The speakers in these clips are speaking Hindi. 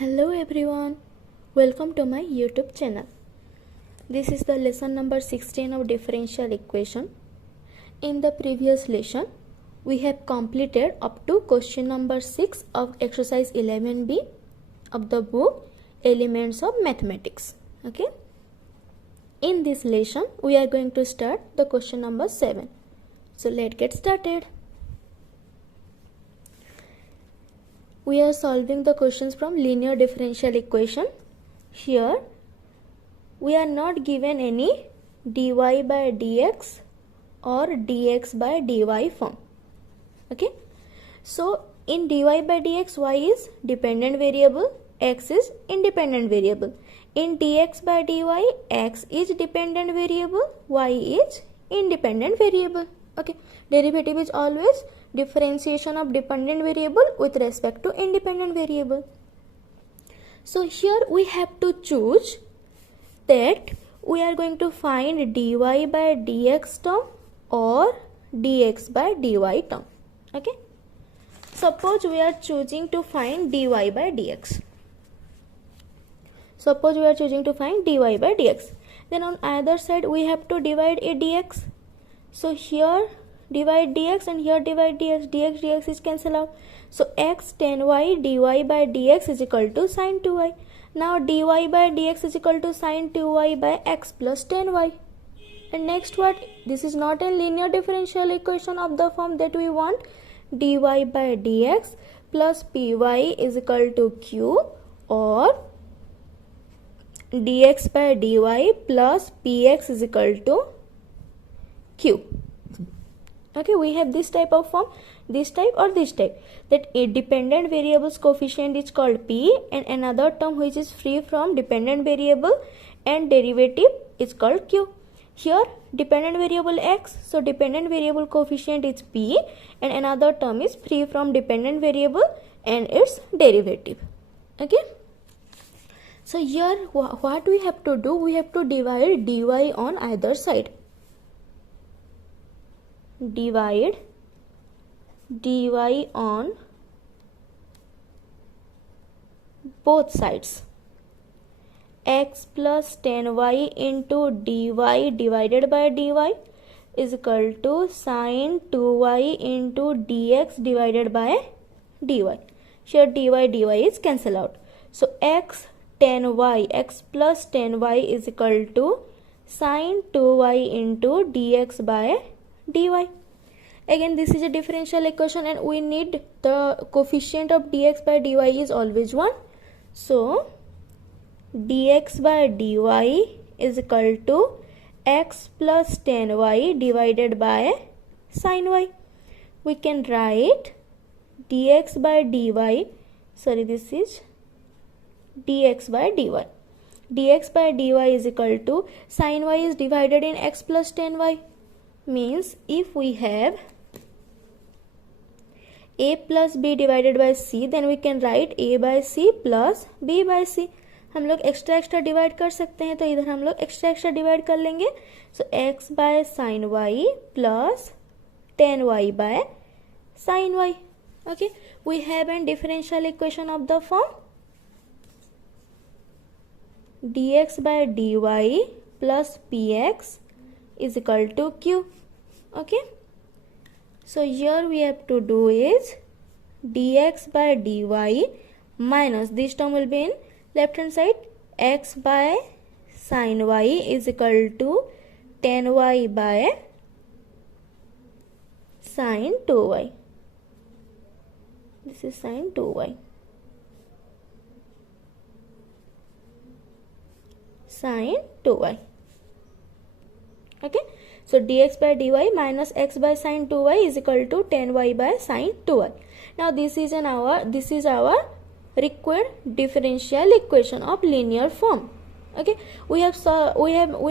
Hello everyone, welcome to my YouTube channel. This is the lesson number 16 of differential equation. In the previous lesson, we have completed up to question number 6 of exercise 11b of the book Elements of Mathematics. Okay. In this lesson, we are going to start the question number 7. So let's get started. We are solving the questions from linear differential equation. Here we are not given any dy by dx or dx by dy form. Okay, so in dy by dx, y is dependent variable, x is independent variable. In dx by dy, x is dependent variable, y is independent variable. Okay, derivative is always differentiation of dependent variable with respect to independent variable. So here we have to choose that we are going to find dy by dx term or dx by dy term. Okay, suppose we are choosing to find dy by dx. Suppose we are choosing to find dy by dx. Then on either side we have to divide a dx. So here divide dx and here divide dx. Dx is cancel out. So x tan y dy by dx is equal to sin 2y. Now dy by dx is equal to sin 2y by x plus tan y. And next what? This is not a linear differential equation of the form that we want. Dy by dx plus py is equal to q, or dx by dy plus px is equal to q. Okay, we have this type of form, this type or this type, that a dependent variable's coefficient is called p and another term which is free from dependent variable and derivative is called q. Here dependent variable x, so dependent variable coefficient is p and another term is free from dependent variable and its derivative. Okay, so here what we have to do, we have to divide dy on either side. Divide dy on both sides. X plus tan y into dy divided by dy is equal to sin 2y into dx divided by dy. Here dy is cancel out. So x tan y, x plus tan y is equal to sin 2y into dx by dy. Again, this is a differential equation and we need the coefficient of dx by dy is always 1. So dx by dy is equal to x plus tan y divided by sin y. We can write dx by dy, this is dx by dy. Dx by dy is equal to sin y is divided in x plus tan y. Means if we have a plus b divided by c, then we can write a by c plus b by c. हम लोग एक्स्ट्रा डिवाइड कर सकते हैं, तो इधर हम लोग एक्स्ट्रा डिवाइड कर लेंगे. So x by sine y plus tan y by sine y. Okay, we have an differential equation of the form dx by dy plus px is equal to q. Okay, so here we have to do is dx by dy minus, this term will be in left hand side, x by sin y is equal to tan y by sin 2y. This is sin 2y. Sin 2y. Okay, so dx by dy minus x by sin 2y is equal to tan y by sin 2y. Now this is our required differential equation of linear form. Okay, we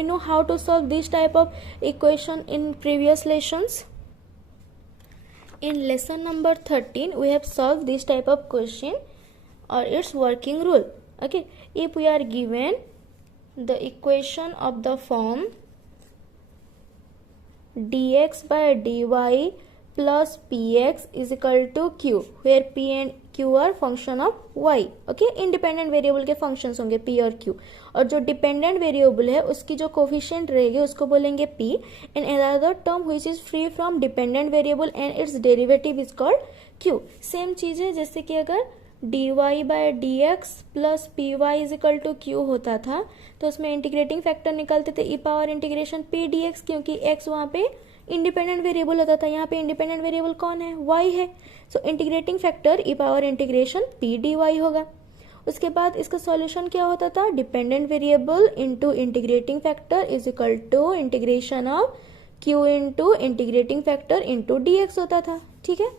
know how to solve this type of equation in previous lessons. In lesson number 13, we have solved this type of question or its working rule. Okay, if we are given the equation of the form dx by dy plus px is equal to q, where p and q are function of y. Okay, independent variable के फंक्शंस होंगे पी और क्यू, और जो डिपेंडेंट वेरिएबल है उसकी जो कोफिशिएंट रहेगी उसको बोलेंगे p, and another term which is free from dependent variable and its derivative is called q. Same चीज है जैसे कि अगर dy by d x plus p y is equal to q होता था तो उसमें इंटीग्रेटिंग फैक्टर निकालते थे e power integration p d x, क्योंकि x वहाँ पे इंडिपेंडेंट वेरिएबल होता था, यहाँ पे इंडिपेंडेंट वेरिएबल कौन है, y है। So integrating factor e power integration p d y होगा। उसके बाद इसका सॉल्यूशन क्या होता था, dependent variable into integrating factor is equal to integration of q into integrating factor into d x होता था। ठीक है,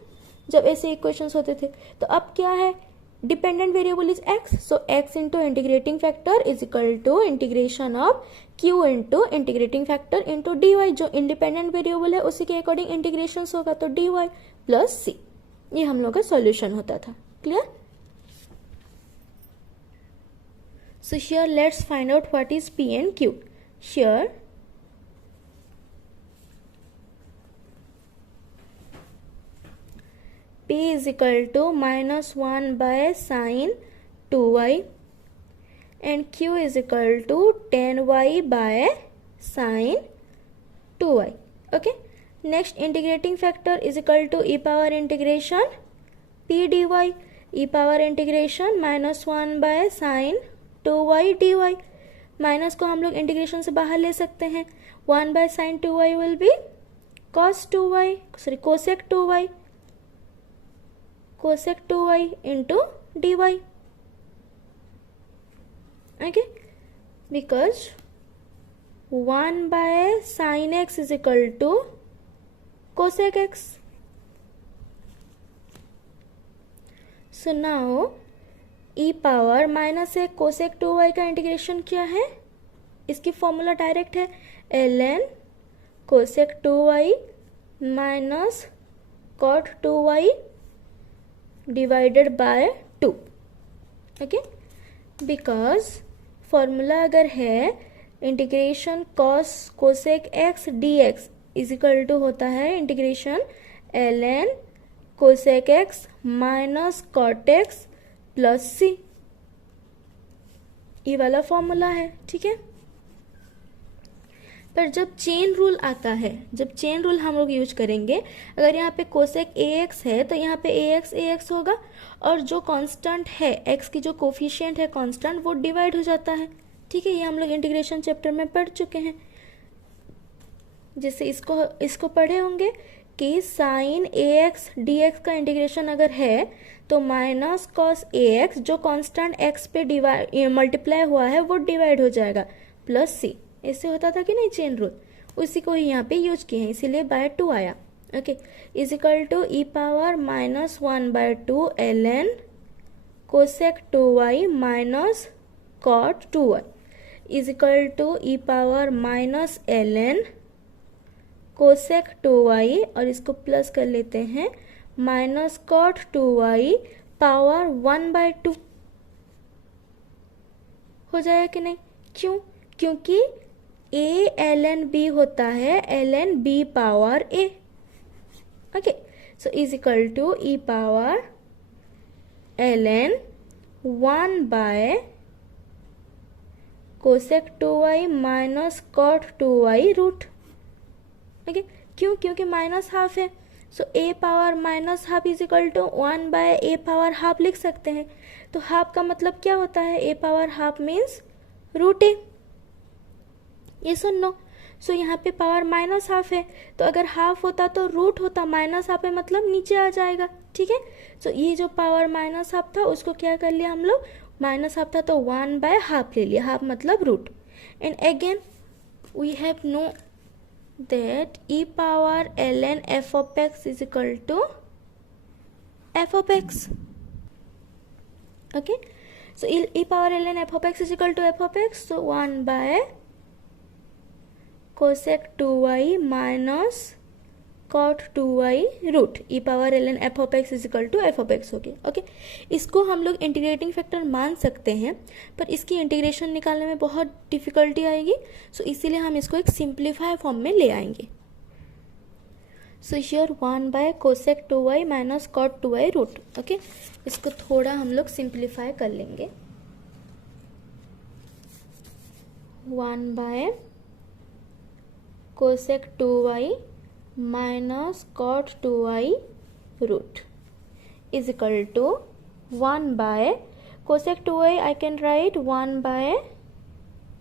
जब ऐसे इक्वेशंस होते थे। तो अब क्या है, dependent variable is x, so x into integrating factor is equal to integration of q into integrating factor into d y. जो इंडिपेंडेंट वेरिएबल है उसी के अकॉर्डिंग इंटीग्रेशन होगा, तो डी वाई प्लस सी, ये हम लोग का सॉल्यूशन होता था। Clear? So here let's find out what is p and q। Here p is equal to -1 by sin 2y and q is equal to 10y by sin 2y. Okay, next integrating factor is equal to e power integration p dy, e power integration -1 by sin 2y dy। Minus को हम लोग इंटीग्रेशन से बाहर ले सकते हैं, 1 by sin 2y will be cos 2y, sorry cosec 2y, cosec 2y into dy। Okay, because 1 by sin x is equal to cosec x. So now e power minus एक cosec 2y का इंटीग्रेशन क्या है, इसकी फॉर्मूला डायरेक्ट है ln cosec 2y minus cot 2y divided by 2। Okay, because formula अगर है integration cos cosec x d x is equal to होता है integration ln cosec x minus cot x plus c, ये वाला फॉर्मूला है। ठीक है, पर जब चेन रूल आता है, जब चेन रूल हम लोग यूज करेंगे, अगर यहाँ पे कोसेक ए एक्स है तो यहाँ पे ए एक्स होगा, और जो कांस्टेंट है एक्स की जो कोफिशिएंट है कांस्टेंट वो डिवाइड हो जाता है। ठीक है, ये हम लोग इंटीग्रेशन चैप्टर में पढ़ चुके हैं। जैसे इसको पढ़े होंगे कि साइन ए एक्स डी एक्स का इंटीग्रेशन अगर है तो माइनस कॉस ए एक्स जो कांस्टेंट एक्स पे मल्टीप्लाई हुआ है वो डिवाइड हो जाएगा प्लस सी। ऐसे होता था कि नहीं चेन रूल, उसी को यहाँ पे यूज किए हैं, इसीलिए बाय 2 आया। Okay, is equal to E power -1 by 2 ln cosec 2y minus cot 2y is equal to E power -ln cosec 2y, और इसको प्लस कर लेते हैं minus cot 2y power 1 by 2 हो जाएगा कि नहीं। क्यों? क्योंकि a ln b होता है ln b power a। Okay, so is equal to E power ln 1 by cosec 2y minus cot 2y root. Okay, क्यों? क्योंकि माइनस हाफ है, so a power minus half is equal to 1 by a power half लिख सकते हैं। तो हाफ का मतलब क्या होता है, a power half means root a। ये सुन लो, सो यहाँ पे पावर माइनस हाफ है, तो अगर हाफ होता तो रूट होता, माइनस हाफ है मतलब नीचे आ जाएगा। ठीक है, सो ये जो पावर माइनस हाफ था उसको क्या कर लिया हम लोग, माइनस हाफ था तो 1 by हाफ ले लिया, हाफ मतलब root. And again we have know that e power ln f of x is equal to f of x. Okay, so e power ln f of x is equal to f of x, so 1 by cosec 2y minus cot 2y root e power ln f of x is equal to f of x हो गया। ओके, इसको हम लोग इंटीग्रेटिंग फैक्टर मान सकते हैं, पर इसकी इंटीग्रेशन निकालने में बहुत डिफिकल्टी आएगी, सो इसीलिए हम इसको एक सिंप्लीफाई फॉर्म में ले आएंगे। So here 1 by cosec 2y minus cot 2y root. Okay, इसको थोड़ा हम लोग सिंप्लीफाई कर लेंगे. 1 by cosec 2y minus cot 2y root is equal to 1 by cosec 2y I can write 1 by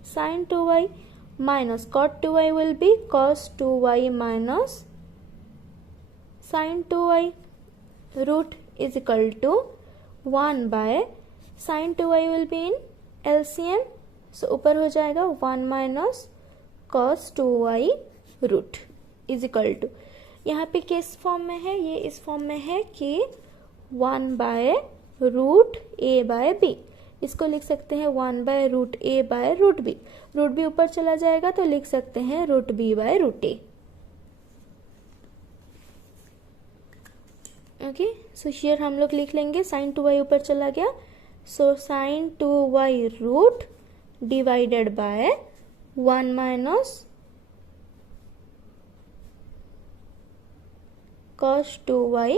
sin 2y minus cot 2y will be cos 2y minus sin 2y root is equal to 1 by sin 2y will be in LCM, so ऊपर हो जाएगा 1 minus cos 2y root is equal to, यहाँ पे किस फॉर्म में है, ये इस फॉर्म में है कि 1 by root a by b. इसको लिख सकते हैं 1 by root a by root b. Root b ऊपर चला जाएगा तो लिख सकते हैं root b by root a. Okay, so here हम लोग लिख लेंगे साइन 2y ऊपर चला गया, सो sine 2y root divided by 1 minus cos 2y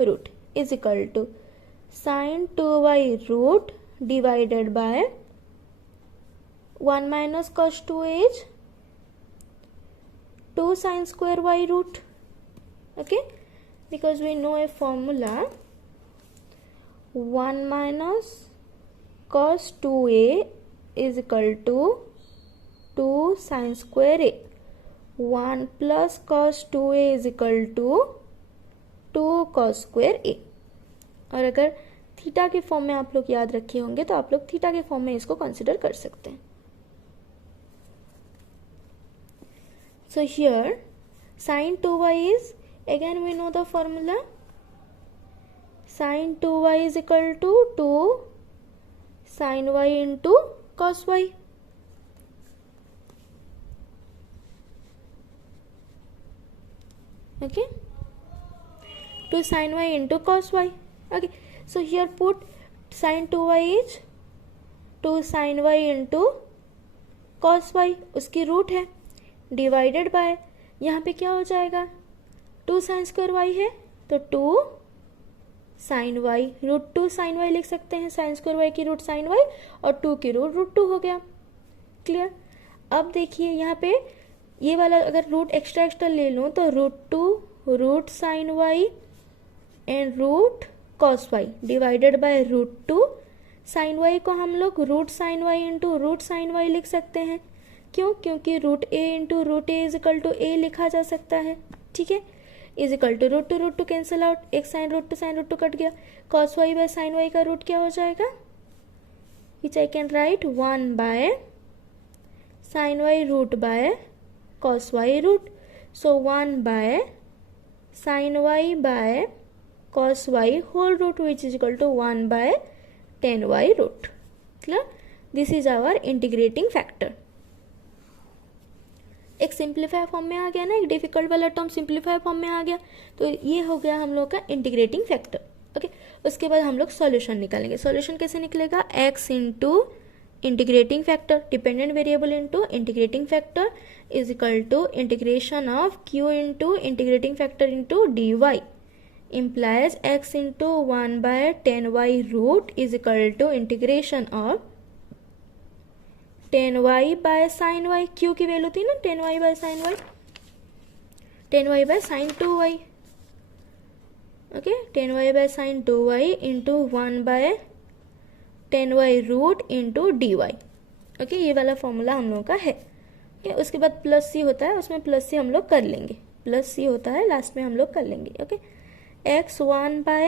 root is equal to sin 2y root divided by 1 minus cos 2 is 2 sin square y root. Okay, because we know a formula 1 minus cos 2a is equal to 2 sin square a. 1 plus cos 2a is equal to 2 cos square a. और अगर थीटा के फॉर्म में आप लोग याद रखे होंगे तो आप लोग थीटा के फॉर्म में इसको कंसिडर कर सकते हैं. So here sine 2y is, again we know the formula, sine 2y is equal to 2 sine y into cos y. Okay, 2 sin y into cos y. Okay, so here put sin 2y is 2 sin y into cos y, उसकी रूट है, डिवाइडेड बाय, यहाँ पे क्या हो जाएगा 2 sin स्क्वायर y है तो 2 sin y root 2 sin y लिख सकते हैं, sin स्क्वायर y की रूट sin y और 2 की रूट 2 हो गया. क्लियर. अब देखिए यहाँ पे ये वाला अगर रूट एक्स्ट्रा ले लूँ तो root 2 root sin y and root cos y divided by root 2. sin y को हम लोग root sin y into root sin y लिख सकते हैं. क्यों? क्योंकि root a into root a is equal to a लिखा जा सकता है. ठीक है, is equal to root two cancel out, एक साइन रूट टू कट गया. cos y by sin y का रूट क्या हो जाएगा, which I can write 1 by sin y root by cos y root. So 1 by sin y by cos y whole root which is equal to 1 by 10y root. Clear? This is our integrating factor. एक सिंप्लीफाई फॉर्म में आ गया ना, एक डिफिकल्ट वाला टर्म सिंप्लीफाई फॉर्म में आ गया, तो ये हो गया हम लोग का इंटीग्रेटिंग फैक्टर. ओके, उसके बाद हम लोग सॉल्यूशन निकालेंगे. सॉल्यूशन कैसे निकलेगा, x into integrating factor, dependent variable into integrating factor is equal to integration of q into integrating factor into dy implies x into 1 by 10y root is equal to integration of 10y by sin y. q की वैल्यू थी ना 10y by sin y, 10y by sin 2y. Okay, 10y by sin 2y into 1 by 10y root into dy. Okay, ये वाला फॉर्मूला हम लोगों का है. ओके, उसके बाद प्लस सी होता है, उसमें प्लस सी हम लोग कर लेंगे, प्लस सी होता है लास्ट में हम लोग कर लेंगे. Okay, x 1 by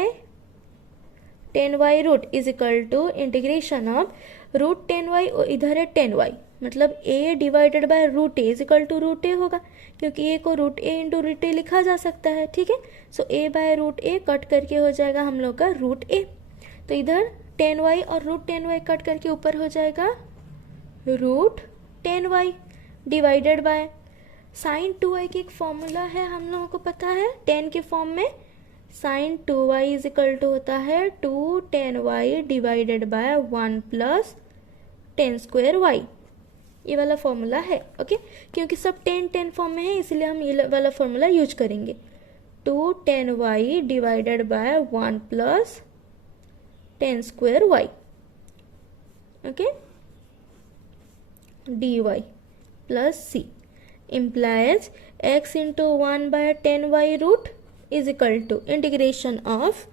10y root is equal to integration of root 10y, इधर है 10y, मतलब a divided by root a is equal to root a होगा, क्योंकि a को root a into root a लिखा जा सकता है. ठीक है, so a by root a cut करके हो जाएगा हम लोग का रूट ए, तो इधर 10y और रूट 10y कट करके ऊपर हो जाएगा root 10y divided by sine 2y की एक फॉर्मूला है हम लोगों को पता है 10 के फॉर्म में, sign 2y is equal to होता है 2 10y divided by 1 plus 10 square y. ये वाला फॉर्मूला है. ओके, क्योंकि सब 10 10 फॉर्म में है इसलिए हम ये वाला फॉर्मूला यूज करेंगे. into 10y divided by 1 plus 10 square y. Okay, dy plus c implies x into 1 by 10y root is equal to integration of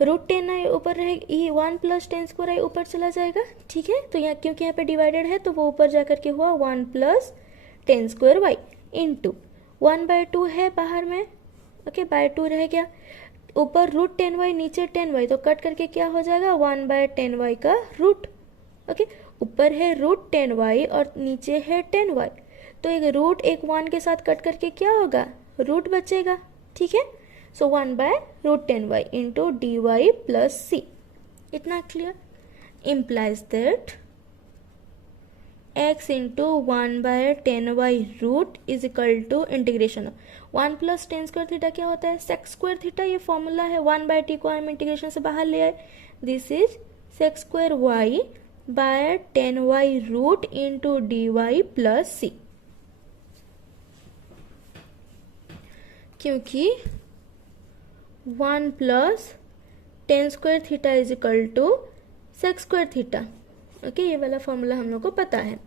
root 10i ऊपर रहेगी, 1 प्लस 10 स्क्वायर आई ऊपर चला जाएगा. ठीक है, तो यहाँ क्योंकि यहाँ पे डिवाइडेड है तो वो ऊपर जाकर के हुआ 1 प्लस 10 स्क्वायर वाई इंटू 1/2 है बाहर में. ओके, बाय 2 रह गया. ऊपर रूट 10y नीचे 10y, तो कट करके क्या हो जाएगा 1/10y का रूट. ओके, ऊपर है रूट 10y और नीचे है 10y, तो एक रूट एक 1 के साथ कट करके क्या होगा रूट बचेगा. ठीक है, so 1/√10y into d y plus c. इतना clear. implies that x into 1/10y root is equal to integration 1 plus 10 square theta क्या होता है सेक स्क्वायर थीटा. ये फॉर्मूला है. 1/t को हम इंटीग्रेशन से बाहर ले आए. This is sec square y by 10y root into d y plus c. क्योंकि 1 plus 10 square theta is equal to sec square theta. Okay, ये वाला फॉर्मूला हम लोग को पता है.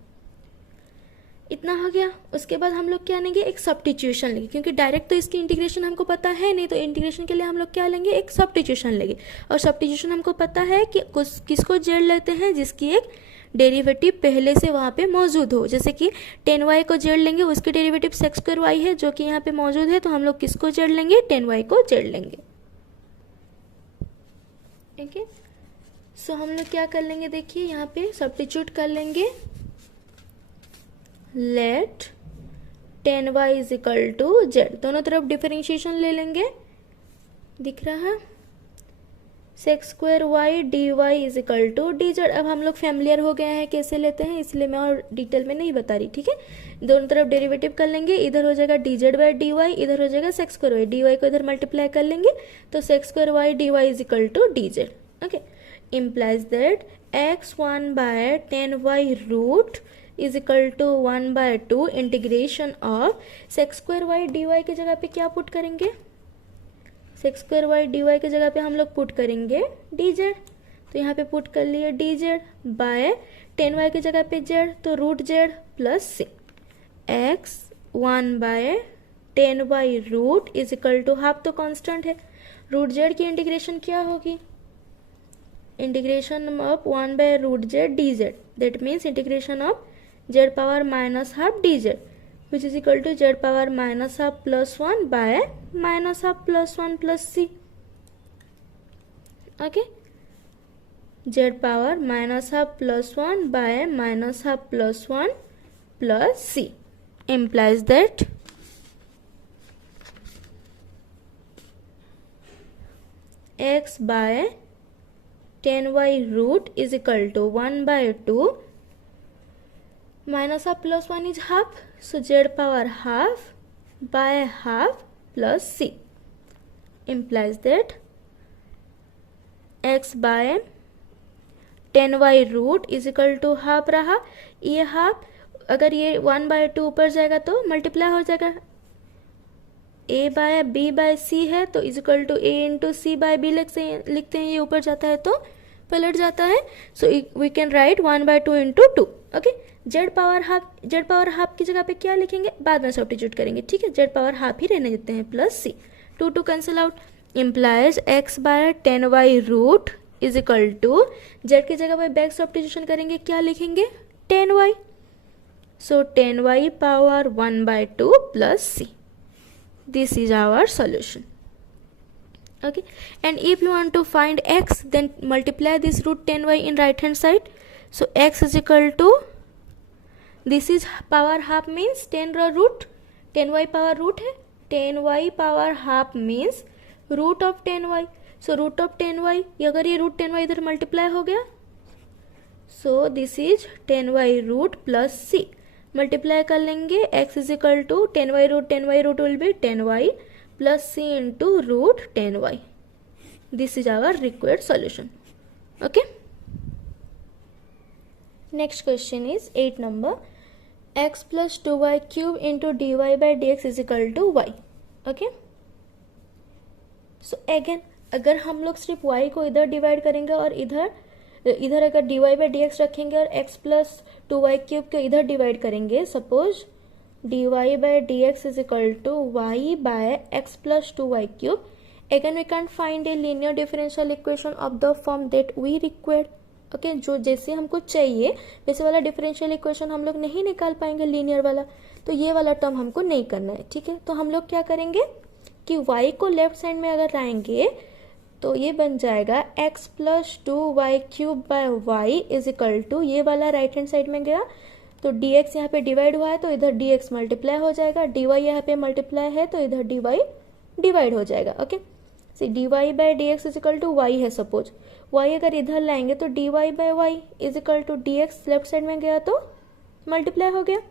इतना हो गया. उसके बाद हम लोग क्या लेंगे एक सब्स्टिट्यूशन लेंगे, क्योंकि डायरेक्ट तो इसकी इंटीग्रेशन हमको पता है नहीं, तो इंटीग्रेशन के लिए हम लोग क्या लेंगे एक सब्स्टिट्यूशन लेंगे. और सब्स्टिट्यूशन हमको पता है कि किसको जेड लेते हैं जिसकी एक डेरिवेटिव पहले से वहाँ पे मौजूद हो. जैसे कि 10y को जेड लेंगे, उसकी डेरिवेटिव सेक स्क्वायर y है जो कि यहाँ पे मौजूद है, तो हम लोग किसको जेड लेंगे 10y को जेड लेंगे. ठीक है, सो हम लोग क्या कर लेंगे देखिए यहाँ पे सब्स्टिट्यूट कर लेंगे. Let 10y is equal to Z, दोनों तरफ डिफरेंशिएशन ले लेंगे. दिख रहा है sec square Y D Y is equal to D Z. अब हम लोग फैमिलियर हो गए हैं कैसे लेते हैं, इसलिए मैं और डिटेल में नहीं बता रही. ठीक है, दोनों तरफ डेरिवेटिव कर लेंगे. इधर हो जाएगा D Z by D Y, इधर हो जाएगा sec square Y. D Y को इधर मल्टीप्लाई कर लेंगे तो sec square Y D Y is equal to D Z. Okay, implies that x1 by 10y root is equal to 1/2 integration of sec square Y D Y की जगह पे क्या पुट करेंगे sec square Y D Y की जगह पे हम लोग पुट करेंगे डी जेड. तो यहाँ पे पुट कर लिए डी जेड बाय 10y की जगह पे जेड, तो root Z plus C. x1 by 10y root is equal to half तो कांस्टेंट है. रूट जेड की इंटीग्रेशन क्या होगी integration of 1/√z dz. That means integration of z power minus half dz which is equal to z power minus half plus 1 by minus half plus 1 plus C. Okay, z power minus half plus 1 by minus half plus 1 plus C. implies that x by 10y root is equal to 1/2 minus half plus 1 is half, so z power half by half plus c. implies that x by 10y root is equal to half रहा. ये हाफ अगर ये 1/2 ऊपर जाएगा तो मल्टीप्लाई हो जाएगा. a by b by c है तो is equal to a into C by B लिखते हैं. ये ऊपर जाता है तो पलट जाता है. So we can write 1/2 into 2. Okay, Z power half की जगह पे क्या लिखेंगे बाद में सब्स्टिट्यूट करेंगे. ठीक है, जेड पावर हाफ ही रहने देते हैं plus C. 2 cancel out. implies x by 10y root is equal to Z की जगह पे बैक सब्स्टिट्यूशन करेंगे क्या लिखेंगे 10y. So 10y power 1/2 plus C. This is our solution. Okay, and if you want to find x, then multiply this root 10y in right hand side. So x is equal to, this is power half means 10 root 10y power root है 10y power half means root of 10y. So root of 10y, अगर ये root 10y इधर multiply हो गया, so this is 10y root plus c. Multiply कर लेंगे x is equal to 10y root will be 10y plus c into root 10y. This is our required solution. Okay, next question is 8 number. x plus 2y cube into dy by dx is equal to y. Okay, so again अगर हम लोग सिर्फ y को इधर डिवाइड करेंगे और इधर अगर dy बाई डी एक्स रखेंगे और x प्लस 2y क्यूब को इधर डिवाइड करेंगे, suppose dy by dx is equal to y by x plus 2y cube. Again we can't find a linear differential equation of the form that we required. Okay जो जैसे हमको चाहिए वैसे वाला डिफरेंशियल इक्वेशन हम लोग नहीं निकाल पाएंगे लीनियर वाला, तो ये वाला टर्म हमको नहीं करना है, ठीक है। तो हम लोग क्या करेंगे कि y को लेफ्ट साइड में अगर लाएंगे तो ये बन जाएगा x plus 2y cube by Y is equal to, ये वाला राइट हैंड साइड में गया तो dx यहाँ पे डिवाइड हुआ है तो इधर dx मल्टीप्लाई हो जाएगा, dy यहाँ पे मल्टीप्लाई है तो इधर dy डिवाइड हो जाएगा। Okay see dy by D x is equal to Y है, सपोज y अगर इधर लाएंगे तो dy by Y is equal to dx left side में गया तो मल्टीप्लाई हो गया,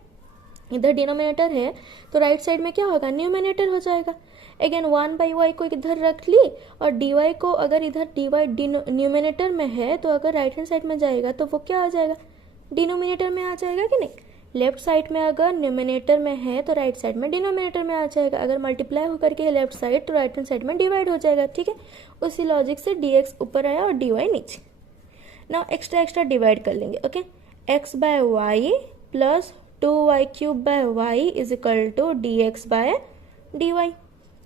इधर डिनोमिनेटर है तो राइट साइड में क्या होगा, न्यूमिनेटर हो जाएगा। अगेन 1 बाई वाई को इधर रख ली और dy को अगर इधर dy न्यूमिनेटर में है तो अगर राइट हैंड साइड में जाएगा तो वो क्या आ जाएगा, डिनोमिनेटर में आ जाएगा कि नहीं। लेफ्ट साइड में अगर न्यूमिनेटर में है तो राइट साइड में डिनोमिनेटर में आ जाएगा, अगर मल्टीप्लाई होकर के लेफ्ट साइड तो राइट हैंड साइड में डिवाइड हो जाएगा, ठीक है। उसी लॉजिक से dx ऊपर आया और dy नीचे। नाउ एक्स्ट्रा डिवाइड कर लेंगे। Okay x by y plus 2y cube by Y is equal to dx by dy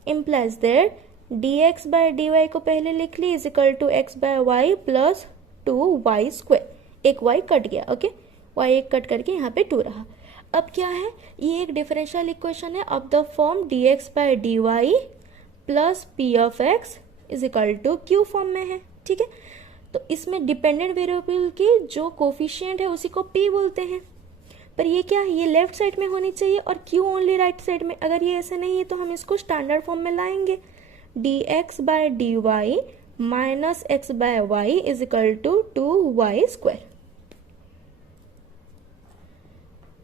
implies that dx by dy को पहले लिख ली is equal to x by y plus 2y square, एक y कट गया। ओके y एक कट करके यहाँ पे 2 रहा। अब क्या है, ये एक डिफरेंशियल इक्वेशन है of the form dx by dy plus p of x is equal to q form में है, ठीक है। तो इसमें डिपेंडेंट वेरिएबल की जो कोफिशिएंट है उसी को p बोलते हैं, पर ये क्या है, ये लेफ्ट साइड में होनी चाहिए और q ओनली राइट साइड में। अगर ये ऐसे नहीं है तो हम इसको स्टैंडर्ड फॉर्म में लाएंगे, dx by dy minus x by Y is equal to 2y square.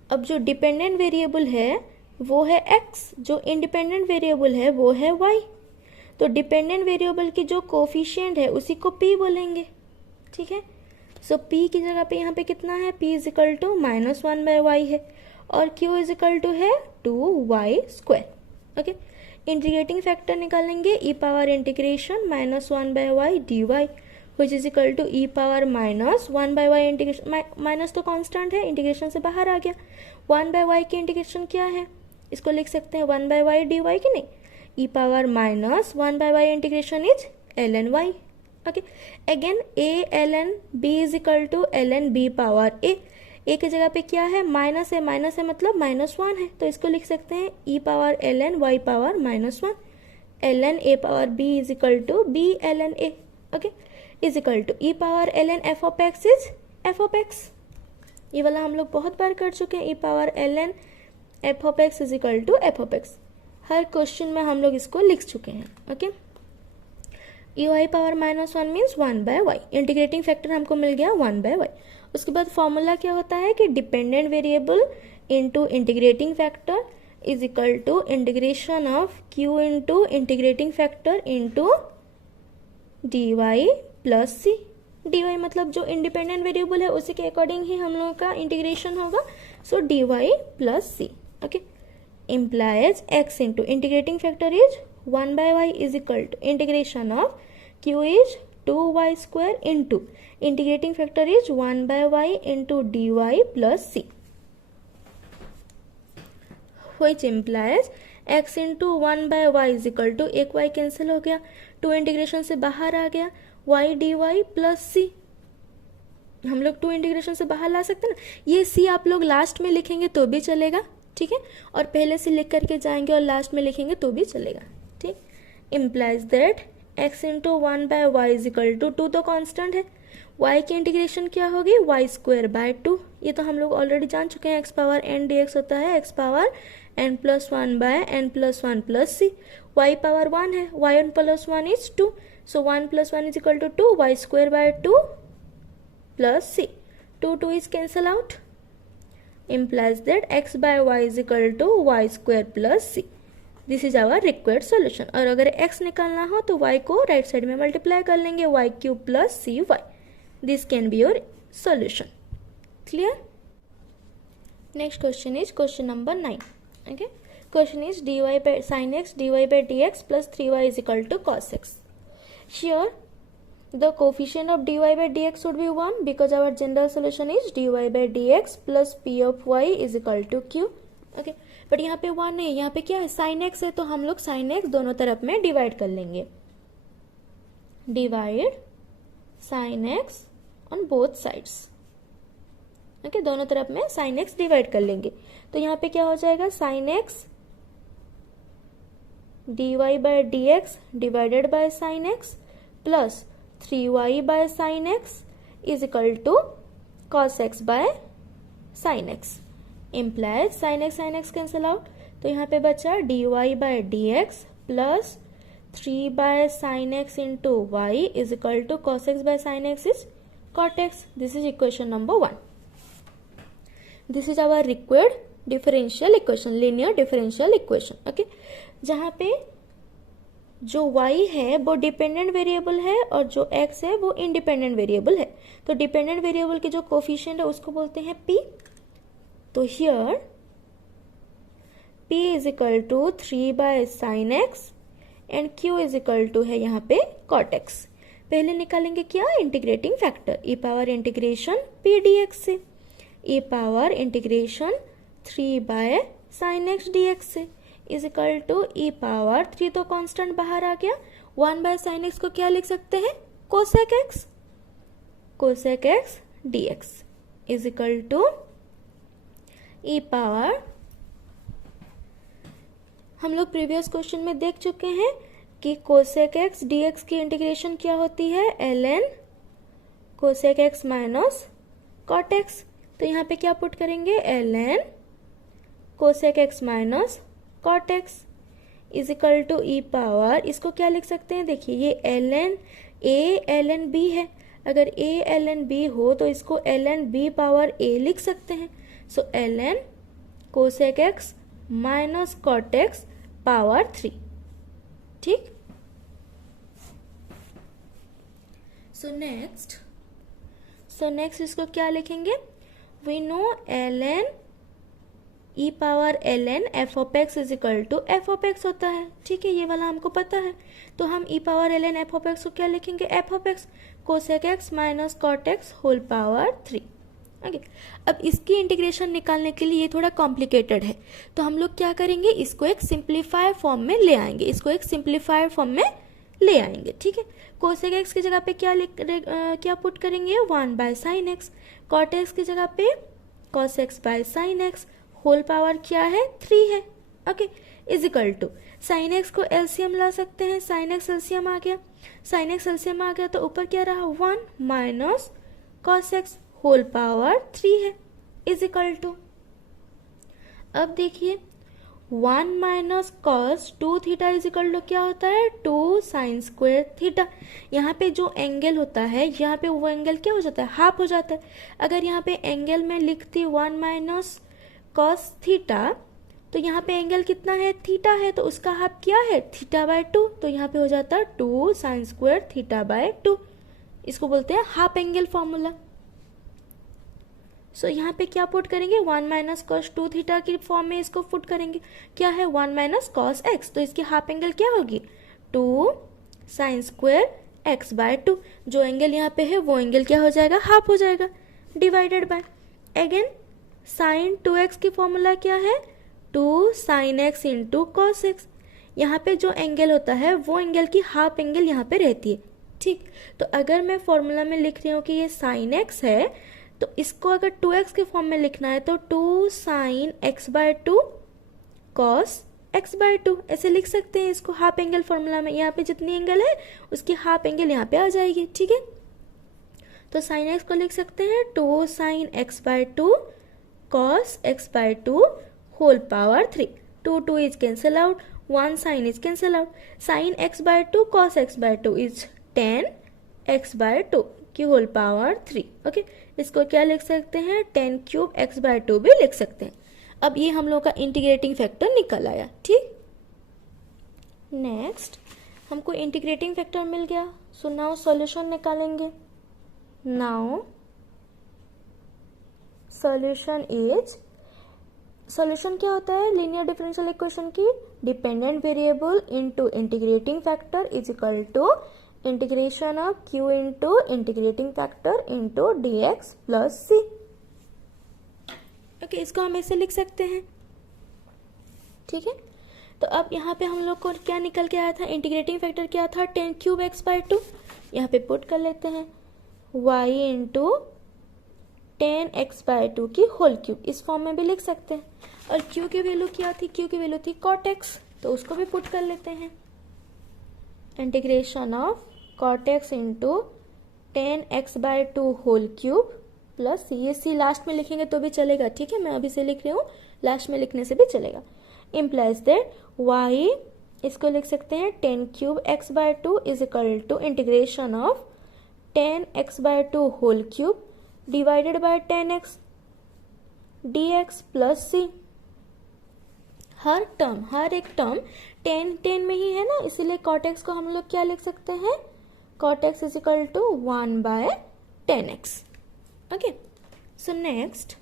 अब जो डिपेंडेंट वेरिएबल है वो है x, जो इंडिपेंडेंट वेरिएबल है वो है y। तो डिपेंडेंट वेरिएबल की जो कोफिशिएंट है उसी को p बोलेंगे, ठीक है। सो p की जगह पे यहाँ पे कितना है, p is equal to minus 1 by Y है और q इज इक्वल टू है 2y square. Okay integrating factor निकालेंगे, e power integration minus 1 by Y D Y which is equal to e power minus 1 by Y integration, minus तो कांस्टेंट है, इंटीग्रेशन से बाहर आ गया। 1 बाय वाई की इंटीग्रेशन क्या है, इसको लिख सकते हैं 1 बाय वाई डी वाई की नहीं, e power minus 1 by Y integration is ln y। Okay again a ln b is equal to ln b power a की जगह पे क्या है, माइनस है मतलब -1 है, तो इसको लिख सकते हैं e power ln y power -1 ln a power b is equal to b ln a। Okay is equal to e power ln f of x is f of x। ये वाला हम लोग बहुत बार कर चुके हैं, e power ln f of x is equal to f of x। हर क्वेश्चन में हम लोग इसको लिख चुके हैं। Okay e y power -1 means 1 by Y, integrating factor हमको मिल गया 1 बाय वाई। उसके बाद फॉर्मूला क्या होता है कि dependent variable into integrating factor is equal to integration of q into integrating factor into dy plus C. dy मतलब जो इंडिपेंडेंट वेरिएबल है उसी के अकॉर्डिंग ही हम लोगों का इंटीग्रेशन होगा, so dy plus C. Okay implies x into integrating factor is 1 by y is equal to integration of q is 2y square into integrating factor is 1 by y into dy plus c, which implies x into 1 by y is equal to एक y कैंसिल हो गया, 2 इंटीग्रेशन से बाहर आ गया, y dy plus c। हम लोग 2 इंटीग्रेशन से बाहर ला सकते हैं ना, ये c आप लोग लास्ट में लिखेंगे तो भी चलेगा, ठीक है, और पहले से लिख करके जाएंगे और लास्ट में लिखेंगे तो भी चलेगा, ठीक। Implies that x into 1 by Y is equal to 2 तो कांस्टेंट है, y की इंटीग्रेशन क्या होगी वाई स्क्वायर बाय 2, ये तो हम लोग ऑलरेडी जान चुके हैं, x पावर n dx होता है x power n plus 1 by n plus 1 plus c. y power 1 है, y plus 1 is 2, so 1 plus 1 is equal to 2, y square by 2 plus C, 2 is cancel out, implies that x by y is equal to y square plus c. This is our required solution। और अगर x निकालना हो तो y को राइट साइड में मल्टीप्लाई कर लेंगे, y cube plus cy। This can be your solution। Clear? Next question is question number 9। Okay, equation is dy by sin x dy by dx plus 3y is equal to cos x. Here the coefficient of dy by dx should be 1 because our general solution is dy by dx plus p of y is equal to q. Okay but यहाँ पे 1 नहीं, यहाँ पे क्या है sin x है, तो हम लोग sin x दोनों तरफ में डिवाइड कर लेंगे. Divide sin x on both sides. Okay दोनों तरफ में sin x डिवाइड कर लेंगे. तो यहाँ पे क्या हो जाएगा sin x dy by dx divided by sin x plus 3y by sin x is equal to cos x by sin x. Implies sin x cancel out. तो यहाँ पे बचा dy by dx plus 3 by sin x into y is equal to cos x by sin x is cot x. This is equation number 1. This is our required differential equation, linear differential equation. Okay, जहाँ पे जो y है वो डिपेंडेंट वेरिएबल है और जो x है वो इंडिपेंडेंट वेरिएबल है. तो डिपेंडेंट वेरिएबल की जो कोफिशिएंट है उसको बोलते हैं p. तो here p is equal to 3 by sine X and q is equal to है यहाँ पे cot x. पहले निकालेंगे क्या, integrating factor e power integration p dx से e power integration 3 by sine X dx से is equal to E power 3 तो कांस्टेंट बाहर आ गया. 1 बाय साइन एक्स को क्या लिख सकते हैं, cosec X dx is equal to E power. हम लोग प्रीवियस क्वेश्चन में देख चुके हैं कि कोसेक एक्स dx की इंटीग्रेशन क्या होती है, ln cosec x minus cot X. तो यहाँ पे क्या पुट करेंगे, ln cosec x minus cot X is equal to E power. इसको क्या लिख सकते हैं, देखिए ये ln a ln b है. अगर a ln b हो तो इसको ln b पावर a लिख सकते हैं. So ln cosec x minus cot X power 3. ठीक. सो नेक्स्ट इसको क्या लिखेंगे, we know ln E power ln F of X is equal to F of X होता है. ठीक है, ये वाला हमको पता है. तो हम e power ln F of x को क्या लिखेंगे, f of x cosec x minus cot x whole power 3. Okay, अब इसकी इंटीग्रेशन निकालने के लिए ये थोड़ा कॉम्प्लिकेटेड है. तो हम लोग क्या करेंगे, इसको एक सिंप्लीफाइड फॉर्म में ले आएंगे. ठीक है, कोसेक एक्स की जगह पे क्या पुट करेंगे, 1 by sine X. Cot X की जगह पे cos X by sine X whole power क्या है, 3 है. Okay, is equal to sine X को एलसीएम ला सकते हैं. साइन एक्स एलसीएम आ गया तो ऊपर क्या रहा, 1 minus cos X whole power 3 है, इज इक्वल टू. अब देखिए 1 minus cos 2 theta is equal to क्या होता है, 2 साइन स्क्वायर थीटा. यहाँ पे जो एंगल होता है, यहाँ पे वो एंगल क्या हो जाता है, हाफ हो जाता है. अगर यहाँ पे एंगल में लिखती 1 माइनस कॉस थीटा तो यहाँ पे एंगल कितना है, थीटा है, तो उसका हाफ क्या है, थीटा बाय 2. तो यहाँ पे हो जाता है 2 साइन स्क्वायर थीटा बाय 2. इसको बोलते हैं हाफ एंगल फॉर्मूला. सो यहाँ पे क्या पुट करेंगे, 1 माइनस कॉस 2 थीटा की फॉर्म में इसको पुट करेंगे. क्या है, 1 माइनस कॉस एक्स, तो इसकी हाफ एंगल क्या होगी, 2 साइन स्क्वायर एक्स बाय 2. जो एंगल यहाँ पे है वो एंगल क्या हो जाएगा, हाफ हो जाएगा, divided by again sine 2x की फॉर्मूला क्या है, 2 sine x into cos x. यहाँ पे जो एंगल होता है वो एंगल की हाफ एंगल यहाँ पे रहती है. ठीक, तो अगर मैं फॉर्मूला में लिख रही हूँ कि ये साइन एक्स है तो इसको अगर 2x के फॉर्म में लिखना है तो 2 sine X by 2 cos X by 2 ऐसे लिख सकते हैं इसको हाफ एंगल फॉर्मूला में. यहाँ पे जितनी एंगल है उसकी हाफ एंगल यहाँ पे आ जाएगी. ठीक है, तो साइन एक्स को लिख सकते हैं 2 sine X by 2 cos x by 2 whole power 3. 2 is cancel out, 1 sin is cancel out. Sin x by 2 cos x by 2 is 10 x by 2 की whole power 3. ओके, इसको क्या लिख सकते हैं, 10 क्यूब x by 2 भी लिख सकते हैं. अब ये हम लोग का इंटीग्रेटिंग फैक्टर निकल आया. ठीक, नेक्स्ट हमको इंटीग्रेटिंग फैक्टर मिल गया. सो नाउ सॉल्यूशन निकालेंगे. नाउ solution is सॉल्यूशन क्या होता है लीनियर डिफरेंशियल इक्वेशन की, dependent variable into integrating factor is equal to integration of q into integrating factor into dx plus c। Okay, इसको हम ऐसे लिख सकते हैं, ठीक है। तो अब यहाँ पे हम लोग को क्या निकल के आया था, इंटीग्रेटिंग फैक्टर क्या था 10³ x/2, यहाँ पे पुट कर लेते हैं y इंटू 10x/2 की होल क्यूब, इस फॉर्म में भी लिख सकते हैं। और q की वैल्यू क्या थी, q की वैल्यू थी cot x, तो उसको भी पुट कर लेते हैं, integration of cot x into 10x/2 whole cube plus ये c लास्ट में लिखेंगे तो भी चलेगा, ठीक है, मैं अभी से लिख रही हूँ, लास्ट में लिखने से भी चलेगा। इम्प्लाइज दैट y, इसको लिख सकते हैं 10³ x/2 is equal to integration of 10x/2 whole cube divided by 10x dx plus c। हर एक टर्म 10 में ही है ना, इसीलिए cot x को हम लोग क्या लिख सकते हैं, cot x is equal to 1/10x। Okay, so next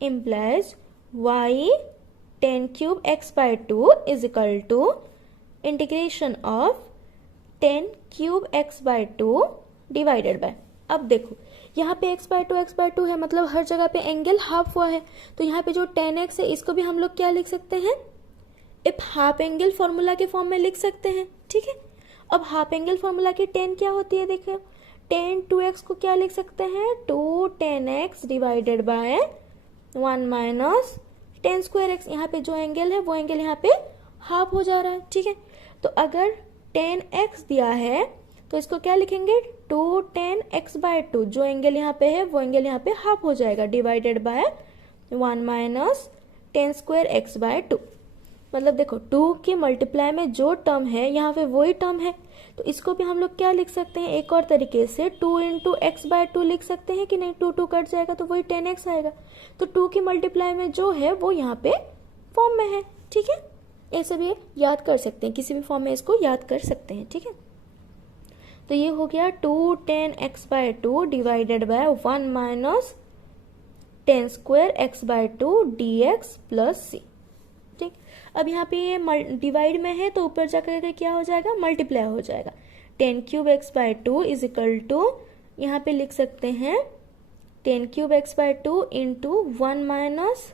implies y 10³ x/2 is equal to integration of 10³ x/2 divided by, अब देखो यहाँ पे x/2 है, मतलब हर जगह पे एंगल हाफ हुआ है, तो यहाँ पे जो 10x है इसको भी हम लोग क्या लिख सकते हैं, एक हाफ एंगल फॉर्मूला के फॉर्म में लिख सकते हैं, ठीक है। अब हाफ एंगल फॉर्मूला की 10 क्या होती है, देखो 10 2x को क्या लिख सकते हैं, 2 10x divided by 1 minus 10²x, यहाँ पे जो एंगल है वो एंगल यहाँ पे हाफ हो जा रहा है, ठीक है। तो अगर 10x दिया है तो इसको क्या लिखेंगे, 2 10x/2, जो एंगल यहाँ पे है वो एंगल यहाँ पे हाफ हो जाएगा, डिवाइडेड बाय 1 माइनस 10²x/2। मतलब देखो 2 के मल्टीप्लाई में जो टर्म है यहाँ पे वही टर्म है, तो इसको भी हम लोग क्या लिख सकते हैं, एक और तरीके से 2 इंटू x/2 लिख सकते हैं कि नहीं, 2 कट जाएगा तो वही 10x आएगा, तो 2 के मल्टीप्लाई में जो है वो यहाँ पे फॉर्म में है, ठीक है। ऐसे भी याद कर सकते हैं, किसी भी फॉर्म में इसको याद कर सकते हैं, ठीक है। तो ये हो गया 2 10x/2 divided by 1 minus 10²x/2 dx plus c, ठीक। अब यहाँ पे ये डिवाइड में है तो ऊपर जाकर के क्या हो जाएगा, मल्टीप्लाई हो जाएगा, 10³ x/2 इज इक्वल टू, यहाँ पे लिख सकते हैं 10³ x/2 इंटू 1 माइनस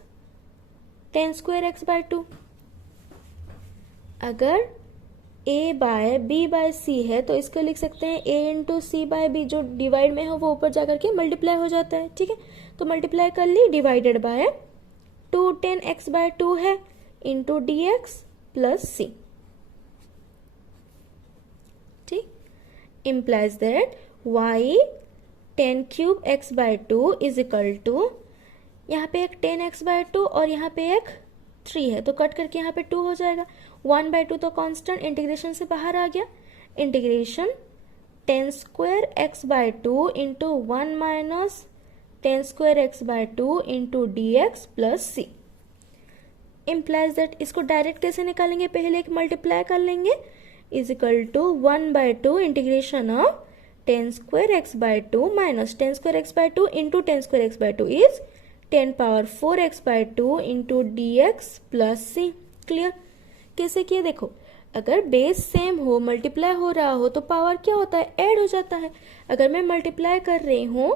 10²x/2। अगर a/b/c है तो इसको लिख सकते हैं a इंटू c/b, जो डिवाइड में हो वो ऊपर जाकर के मल्टीप्लाई हो जाता है, ठीक है। तो मल्टीप्लाई कर ली, डिवाइडेड बाय 2 10x/2 है इंटू dx प्लस c, ठीक। Implies that y 10³ x/2 is equal to, यहाँ पे एक 10x/2 और यहाँ पे एक 3 है, तो कट करके यहाँ पे 2 हो जाएगा, 1/2 तो कांस्टेंट, इंटीग्रेशन से बाहर आ गया, integration 10²x/2 into 1 minus 10²x/2 into dx plus c। Implies that, इसको डायरेक्ट कैसे निकालेंगे, पहले एक मल्टीप्लाई कर लेंगे, is equal to 1/2 integration of 10²x/2 minus 10²x/2 into 10²x/2 is 10⁴x/2 into dx plus c। Clear, कैसे किए देखो, अगर बेस सेम हो, मल्टीप्लाई हो रहा हो तो पावर क्या होता है, ऐड हो जाता है। अगर मैं मल्टीप्लाई कर रही हूँ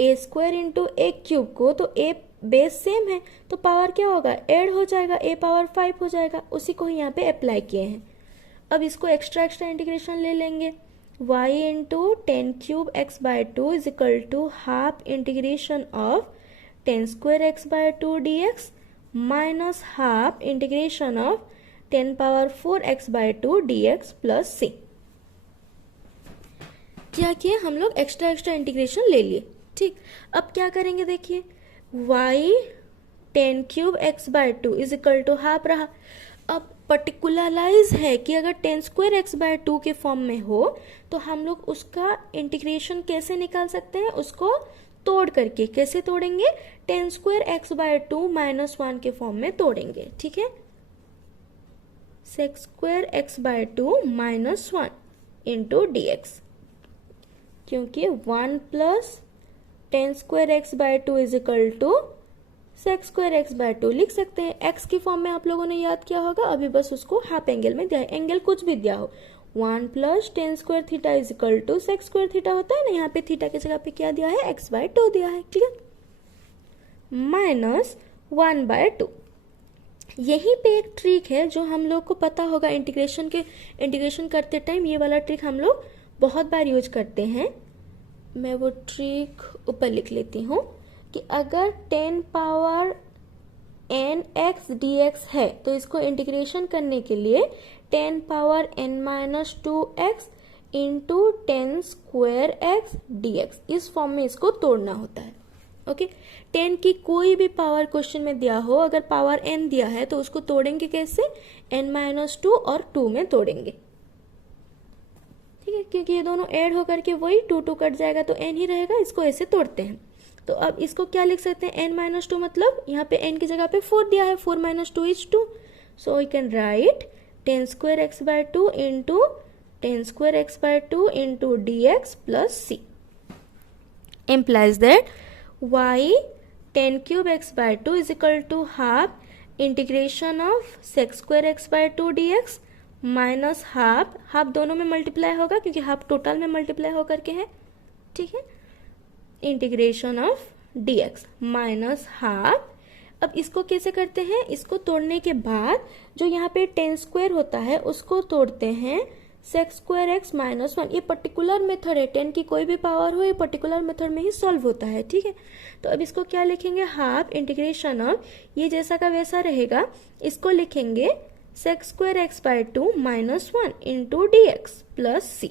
a² इंटू a³ को, तो a बेस सेम है तो पावर क्या होगा, ऐड हो जाएगा, a⁵ हो जाएगा, उसी को ही यहाँ पे अप्लाई किए हैं। अब इसको एक्स्ट्रा इंटीग्रेशन ले लेंगे, y into 10³ x/2 is equal to half integration of 10²x/2 dx minus half integration of 10⁴x/2 dx plus c। क्या किया हम लोग, एक्स्ट्रा इंटीग्रेशन ले लिए, ठीक। अब क्या करेंगे देखिए, y 10³ x/2 is equal to half रहा। अब पर्टिकुलराइज है कि अगर 10² x/2 के फॉर्म में हो तो हम लोग उसका इंटीग्रेशन कैसे निकाल सकते हैं, उसको तोड़ करके, कैसे तोड़ेंगे, 10² x/2 - 1 के फॉर्म में तोड़ेंगे, ठीक है। sec² x/2 - 1 इंटू dx, क्योंकि 1 plus 10² x/2 is equal to sec square x by 2 लिख सकते हैं। एक्स की फॉर्म में आप लोगों ने याद किया होगा, अभी बस उसको हाफ एंगल में दिया है, एंगल कुछ भी दिया हो। 1 plus tan square theta is equal to sec square theta होता है ना, यहाँ पे थीटा की जगह पे क्या दिया है, एक्स बाय 2 दिया है, क्लियर। माइनस 1 बाय 2, यहीं पे एक ट्रिक है जो हम लोग को पता होगा इंटीग्रेशन करते टाइम, ये वाला ट्रिक हम लोग बहुत बार यूज करते हैं। मैं वो ट्रिक ऊपर लिख लेती हूँ कि अगर 10 पावर n x dx है तो इसको इंटीग्रेशन करने के लिए 10 power n minus 2x into 10 square x dx, इस फॉर्म में इसको तोड़ना होता है। ओके, 10 की कोई भी पावर क्वेश्चन में दिया हो, अगर पावर n दिया है तो उसको तोड़ेंगे कैसे, n माइनस 2 और 2 में तोड़ेंगे, ठीक है, क्योंकि ये दोनों ऐड होकर के वही 2 कट जाएगा तो n ही रहेगा, इसको ऐसे तोड़ते हैं। तो अब इसको क्या लिख सकते हैं, n माइनस 2 मतलब यहाँ पे n की जगह पे 4 दिया है, 4 minus 2 is 2, so we can write 10 square x by 2 into 10 square x by 2 into dx plus c implies that y 10 cube x by 2 is equal to half integration of sec square x by 2 dx minus half दोनों में मल्टीप्लाई होगा क्योंकि हाफ टोटल में मल्टीप्लाई होकर के है, ठीक है, integration of dx minus half. अब इसको कैसे करते हैं, इसको तोड़ने के बाद जो यहाँ पे 10 स्क्वायर होता है उसको तोड़ते हैं सेक्स स्क्वायर एक्स माइनस 1, ये पर्टिकुलर मेथड है, 10 की कोई भी पावर हो ये पर्टिकुलर मेथड में ही सॉल्व होता है, ठीक है। तो अब इसको क्या लिखेंगे, हाफ इंटीग्रेशन ऑफ, ये जैसा का वैसा रहेगा, इसको लिखेंगे sec square x by 2 minus 1 into dx plus c,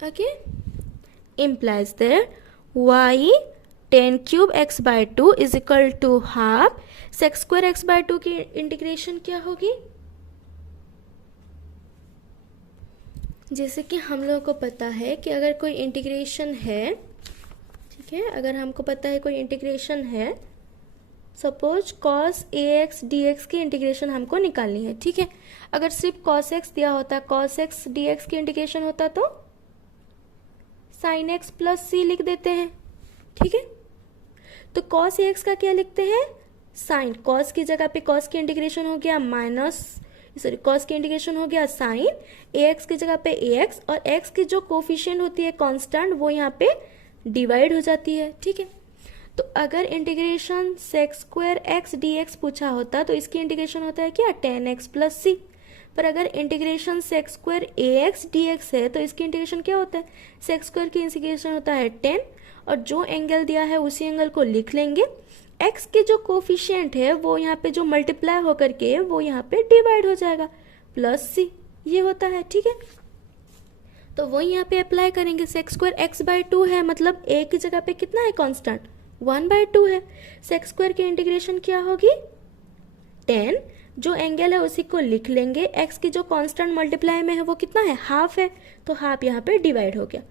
okay, implies that y 10 cube x by 2 is equal to half sec square x by 2 की इंटीग्रेशन क्या होगी, जैसे कि हम लोगों को पता है कि अगर कोई इंटीग्रेशन है, ठीक है, अगर हमको पता है कोई इंटीग्रेशन है, सपोज cos ax dx की इंटीग्रेशन हमको निकालनी है, ठीक है, अगर सिर्फ cos x दिया होता, cos x dx की इंटीग्रेशन होता तो sin x प्लस c लिख देते हैं, ठीक है। तो cos ax का क्या लिखते हैं, साइन, cos की जगह पे cos की इंटीग्रेशन हो गया cos की इंटीग्रेशन हो गया साइन, ax की जगह पे ax, और x की जो कोफिशिएंट होती है कांस्टेंट वो यहाँ पे डिवाइड हो जाती है, ठीक है। तो अगर integration sex square x dx पूछा होता तो इसकी इंटीग्रेशन होता है क्या, 10x प्लस c, पर अगर integration sex square ax dx है तो इसकी इंटीग्रेशन क्या होता है, सेक्स स्क्वायर की इंटीग्रेशन होता है 10, और जो एंगल दिया है उसी एंगल को लिख लेंगे, x के जो कोफिशिएंट है वो यहाँ पे जो मल्टीप्लाई होकर के वो यहाँ पे डिवाइड हो जाएगा, प्लस c ये होता है, ठीक है। तो वो यहाँ पे अप्लाई करेंगे, सेक्स स्क्वायर एक्स बाय 2 है मतलब a की जगह पे कितना है कांस्टेंट, 1 बाय 2 है, सेक्स स्क्वायर की इंटीग्रेशन क्या होगी 10, जो एंगल है उसी को लिख लेंगे, x की जो कांस्टेंट मल्टीप्लाई में है वो कितना है, हाफ है, तो हाफ यहाँ पे डिवाइड हो गया,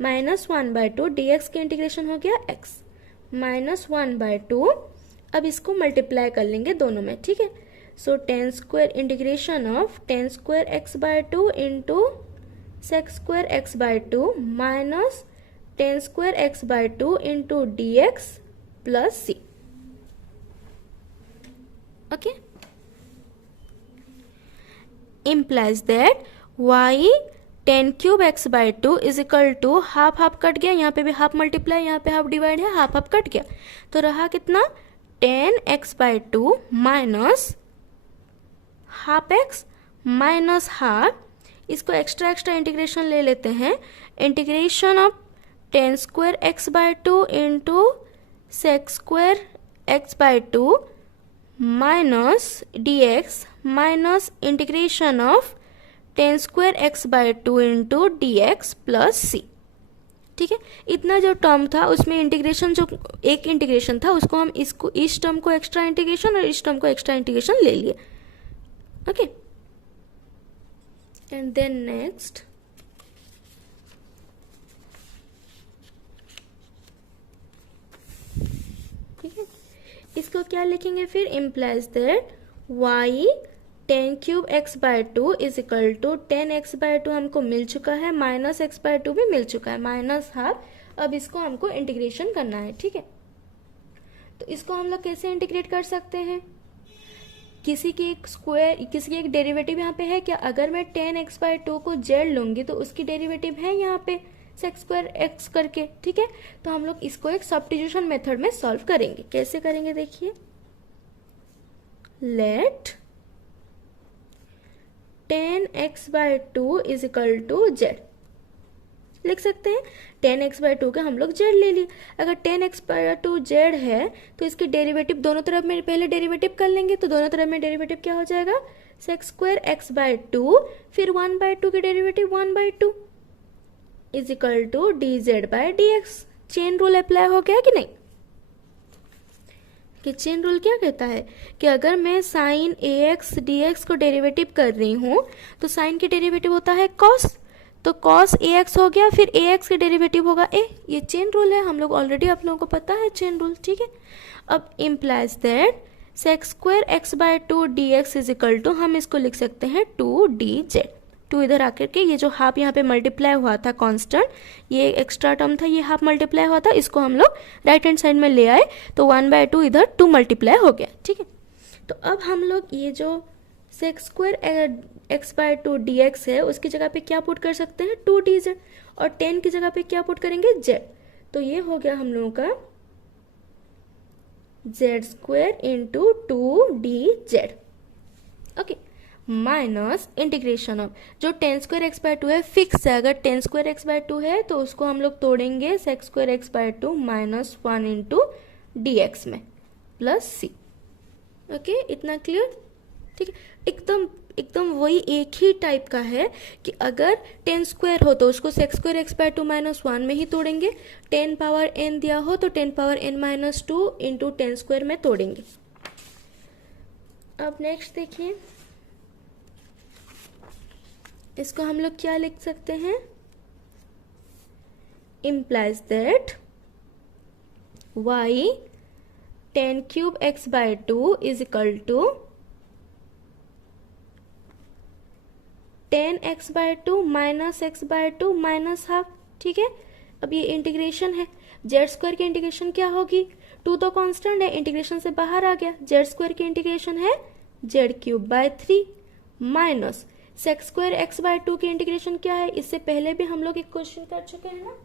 माइनस 1 बाय 2 dx की इंटीग्रेशन हो गया x माइनस 1 बाय 2, अब इसको मल्टीप्लाई कर लेंगे दोनों में, ठीक है। So 10 square integration of 10 square x by 2 into sec square x by 2 minus 10 square x by 2 into dx plus c, okay, implies that y 10 cube x by 2 is equal to half cut गया, यहाँ पे भी हाफ मल्टीप्लाई, यहाँ पे हाफ डिवाइड है, हाफ कट गया, तो रहा कितना 10x by 2 minus half x minus half, इसको एक्स्ट्रा इंटीग्रेशन ले लेते हैं, integration of 10 square x by 2 into sec square x by 2 minus dx minus integration of 10 square x by 2 into dx plus c, ठीक है। इतना जो टर्म था उसमें इंटीग्रेशन, जो एक इंटीग्रेशन था उसको हम इस टर्म को एक्स्ट्रा इंटीग्रेशन और इस टर्म को एक्स्ट्रा इंटीग्रेशन ले लिए, ओके। एंड देन नेक्स्ट ठीक है, इसको क्या लिखेंगे फिर, implies that y 10 cube x by 2 is equal to 10x by 2 हमको मिल चुका है, माइनस एक्स बाय 2 भी मिल चुका है, माइनस हाफ, अब इसको हमको इंटीग्रेशन करना है, ठीक है। तो इसको हम लोग कैसे इंटीग्रेट कर सकते हैं, किसी की एक डेरिवेटिव यहाँ पे है क्या, अगर मैं 10x/2 को z लूंगी तो उसकी डेरिवेटिव है यहाँ पे sec² करके, ठीक है। तो हम लोग इसको एक सब्स्टिट्यूशन मेथड में सॉल्व करेंगे। कैसे करेंगे देखिए, let 10x/2 is equal to z लिख सकते हैं। 10x/2 का हम लोग z ले लिए। अगर 10x/2 z है तो इसकी डेरिवेटिव दोनों तरफ में पहले डेरिवेटिव कर लेंगे, तो दोनों तरफ में डेरिवेटिव क्या हो जाएगा, sec²x/2, फिर 1/2 की derivative 1/2 is equal to dz/dx। Chain rule apply हो गया कि नहीं, कि चेन रूल क्या कहता है कि अगर मैं साइन ax dx को डेरिवेटिव कर रही हूं तो साइन की डेरिवेटिव होता है cos, तो cos ax हो गया, फिर ax का डेरिवेटिव होगा a। ये चेन रूल है, हम लोग ऑलरेडी आप लोगों को पता है चेन रूल, ठीक है। अब implies that sec²x/2 dx is equal to, हम इसको लिख सकते हैं 2dz। 2 इधर आकर के ये जो हाफ यहाँ पे मल्टीप्लाई हुआ था कांस्टेंट, ये एक्स्ट्रा टर्म था, ये हाफ मल्टीप्लाई हुआ था, इसको हम लोग राइट हैंड साइड में ले आए तो 1/2 इधर 2 मल्टीप्लाई हो गया, ठीक है। तो अब हम लोग ये जो sec²x/2 dx है उसकी जगह पे क्या पुट कर सकते हैं, 2dz, और 10 की जगह पे क्या पुट करेंगे, z। तो ये हो गया हम लोगों का z² into 2dz, okay, minus integration of जो 10²x/2 है फिक्स है, अगर 10²x/2 है तो उसको हम लोग तोड़ेंगे sec²x/2 माइनस 1 इंटू dx में प्लस c, ओके, इतना क्लियर, ठीक है। एकदम वही एक ही टाइप का है कि अगर 10² हो तो उसको sec²x/2 माइनस 1 में ही तोड़ेंगे, 10 पावर n दिया हो तो 10 पावर n माइनस 2 इंटू 10² में तोड़ेंगे। अब नेक्स्ट देखिए, इसको हम लोग क्या लिख सकते हैं, implies that y 10³ x/2 is equal to 10x/2 minus x/2 minus half, ठीक है। अब ये इंटीग्रेशन है, z² की इंटीग्रेशन क्या होगी, 2 तो कांस्टेंट है, इंटीग्रेशन से बाहर आ गया, z² की इंटीग्रेशन है z³/3 माइनस sec²x/2 की इंटीग्रेशन क्या है, इससे पहले भी हम लोग एक क्वेश्चन कर चुके हैं ना,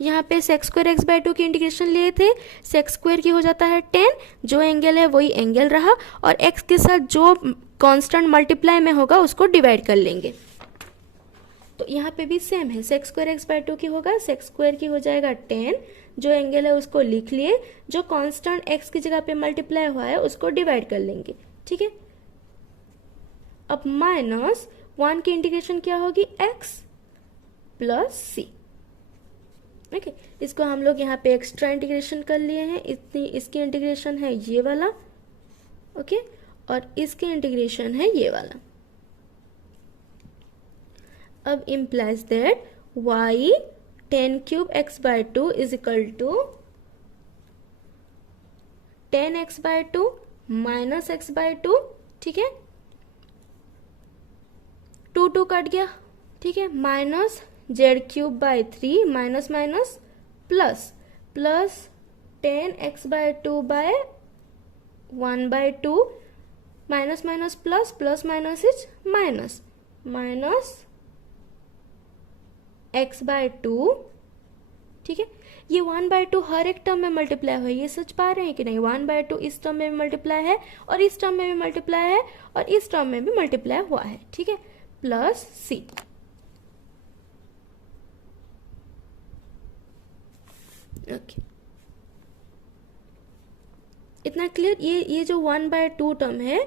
यहाँ पे sec²x/2 की इंटीग्रेशन लिए थे, sec² की हो जाता है 10, जो एंगल है वही एंगल रहा, और x के साथ जो कांस्टेंट मल्टीप्लाई में होगा उसको डिवाइड कर लेंगे। तो यहाँ पे भी सेम है, sec²x/2 की होगा, sec² की हो जाएगा 10, जो एंगल है उसको लिख लिए, जो कांस्टेंट x की जगह पे मल्टीप्लाई हुआ है उसको डिवाइड कर लेंगे, ठीक है। अब माइनस 1 की इंटीग्रेशन क्या होगी, x प्लस c, ओके। इसको हम लोग यहाँ पे एक्स्ट्रा इंटीग्रेशन कर लिए हैं, इतनी इसकी इंटीग्रेशन है ये वाला, ओके, और इसकी इंटीग्रेशन है ये वाला। अब implies that y 10³ x/2 is equal to 10x/2 minus x/2, ठीक है, 2 कट गया, ठीक है, minus z³/3 minus minus plus 10x/2 by 1/2 minus minus plus minus is minus x/2, ठीक है। ये 1/2 हर एक टर्म में मल्टीप्लाई हुआ है, ये सच पा रहे हैं कि नहीं, 1/2 इस टर्म में भी मल्टीप्लाई है और इस टर्म में भी मल्टीप्लाई है और इस टर्म में भी मल्टीप्लाई हुआ है, ठीक है, प्लस c, ओके, इतना क्लियर। ये जो 1/2 टर्म है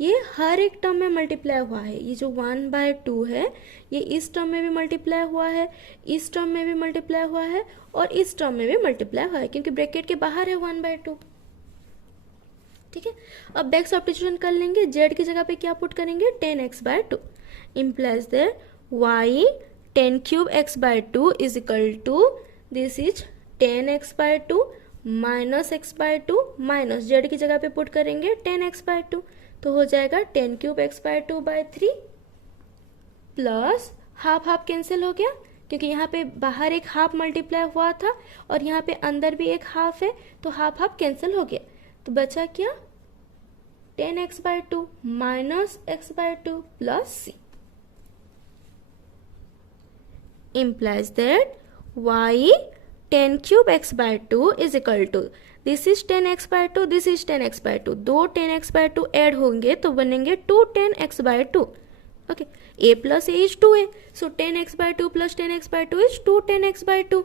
ये हर एक टर्म में मल्टीप्लाई हुआ है, ये जो 1/2 है ये इस टर्म में भी मल्टीप्लाई हुआ है, इस टर्म में भी मल्टीप्लाई हुआ है और इस टर्म में भी मल्टीप्लाई हुआ है, क्योंकि ब्रैकेट के बाहर है 1/2, ठीक है। अब बैक सब्स्टिट्यूशन कर लेंगे, z की जगह पे क्या पुट करेंगे, 10x/2, implies that y 10³ x/2 is equal to, this is 10x/2 minus x/2 minus z की जगह पे पुट करेंगे 10x/2, तो हो जाएगा 10³ x/2/3 plus half half cancel हो गया, क्योंकि यहाँ पे बाहर एक हाफ मल्टीप्लाई हुआ था और यहाँ पे अंदर भी एक हाफ है, तो हाफ हाफ कैंसिल हो गया, तो बचा क्या 10x/2 minus x/2 plus c implies that y 10³ x/2 is equal to this is 10x/2, this is 10x/2, दो 10x/2 ऐड होंगे तो बनेंगे 2 10x/2. Okay, a plus a is 2a, so 10x/2 plus 10x/2 is 2 10x/2.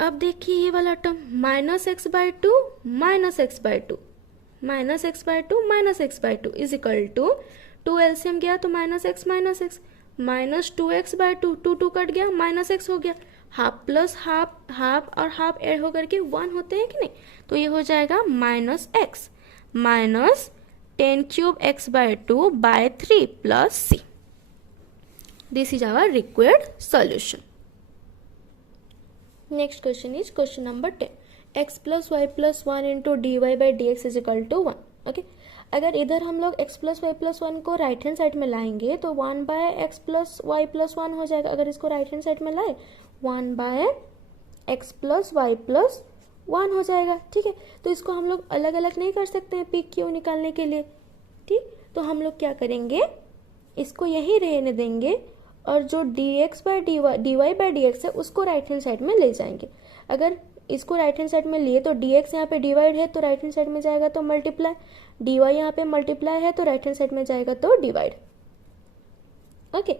अब देखिए ये वाला term minus x/2 minus x/2 minus x/2 minus x/2 is equal to 2 LCM गया तो माइनस x माइनस 2x/2, 2 कट गया, माइनस x हो गया, हाफ प्लस हाफ, हाफ और हाफ ऐड होकर के 1 होते हैं कि नहीं, तो ये हो जाएगा minus x minus 10³ x/2 by 3 plus c. This is our required solution. Next question is question number 10. x plus y plus 1 into dy by dx is equal to 1. Okay? अगर इधर हम लोग x plus y plus 1 को राइट हैंड साइड में लाएंगे तो 1 bye x plus y plus 1 हो जाएगा. अगर इसको राइट हैंड साइड में लाए 1 bye x plus y plus 1 हो जाएगा. ठीक है, तो इसको हम लोग अलग अलग नहीं कर सकते हैं पी क्यू निकालने के लिए. ठीक, तो हम लोग क्या करेंगे, इसको यही रहने देंगे और जो dx by dy by dx है उसको राइट हैंड साइड में ले जाएंगे. अगर इसको राइट हैंड साइड में लिए तो dx यहाँ पे डिवाइड है तो राइट हैंड साइड में जाएगा तो मल्टीप्लाई, dy यहाँ पे मल्टीप्लाई है तो राइट हैंड साइड में जाएगा तो डिवाइड. ओके,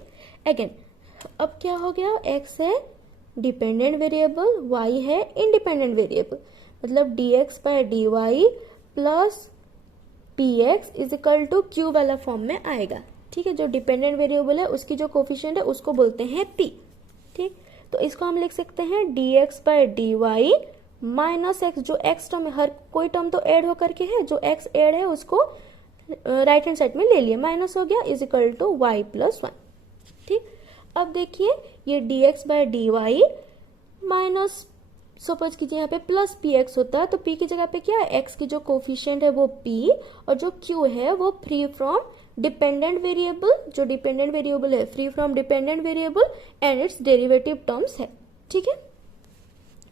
अगेन अब क्या हो गया, x है डिपेंडेंट वेरिएबल, y है इंडिपेंडेंट वेरिएबल, मतलब dx by dy plus px is equal to q वाला फॉर्म में आएगा. ठीक है, जो डिपेंडेंट वेरिएबल है उसकी जो कोफिशिएंट है उसको बोलते हैं p. ठीक, तो इसको हम लिख सकते हैं dx by dy minus x, जो x टर्म है, हर कोई टर्म तो ऐड होकर के है, जो x ऐड है उसको राइट हैंड साइड में ले लिए, माइनस हो गया, is equal to y plus 1. ठीक, अब देखिए ये dx by dy minus, suppose कीजिए यहाँ पे प्लस px होता है तो p की जगह पे क्या है, x की जो कोफिशिएंट है वो p और जो q है वो फ्री फ्रॉम डिपेंडेंट वेरिएबल, जो डिपेंडेंट वेरिएबल है free from dependent variable and its derivative terms है. ठीक है,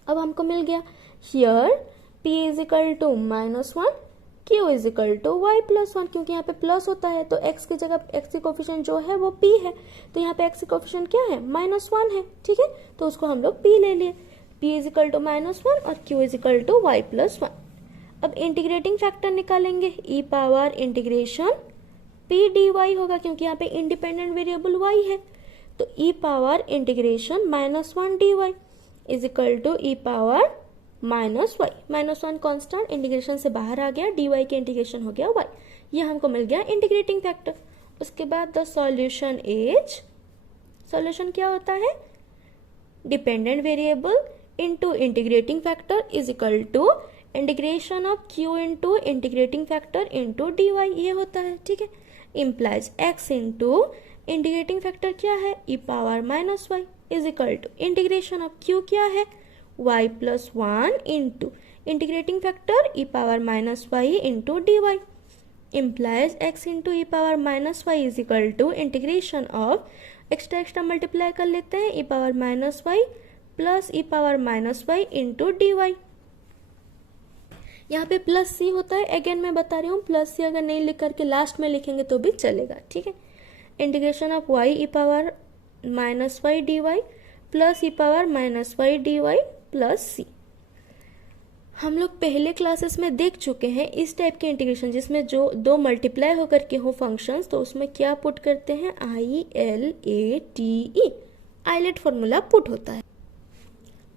अब हमको मिल गया here p is equal to minus 1, q is equal to y plus 1, क्योंकि यहाँ पे प्लस होता है तो x की जगह x की कोफिशिएंट जो है वो p है, तो यहाँ पे x की कोफिशिएंट क्या है, माइनस 1 है. ठीक है, तो उसको हम लोग p ले लिए, p is equal to minus 1 और q is equal to y plus 1. अब इंटीग्रेटिंग फैक्टर निकालेंगे, e power integration p dy होगा क्योंकि यहाँ पे इंडिपेंडेंट वेरिएबल y है, तो e power integration minus 1 dy is equal to e power minus y. Minus 1 constant integration से बाहर आ गया, dy के इंटीग्रेशन हो गया y. ये हमको मिल गया इंटीग्रेटिंग फैक्टर. उसके बाद द सॉल्यूशन इज, सॉल्यूशन क्या होता है, dependent variable into integrating factor is equal to integration of q into integrating factor into dy, ये होता है. ठीक है, implies x into integrating factor क्या है, e power minus y is equal to integration of q क्या है, y plus 1 into integrating factor e power minus y into dy, implies x into e power minus y is equal to integration of, extra extra multiply कर लेते हैं, e power minus y plus e power minus y into dy. यहाँ पे प्लस सी होता है, अगेन मैं बता रही हूँ, प्लस सी अगर नहीं लिख करके लास्ट में लिखेंगे तो भी चलेगा. ठीक है, integration of y e power minus y D y plus e power minus y D y plus c. हम लोग पहले क्लासेस में देख चुके हैं इस टाइप के इंटीग्रेशन जिसमें जो दो मल्टीप्लाई होकर के हो फंक्शंस, तो उसमें क्या पुट करते हैं, I L A T E, ILATE formula put होता है.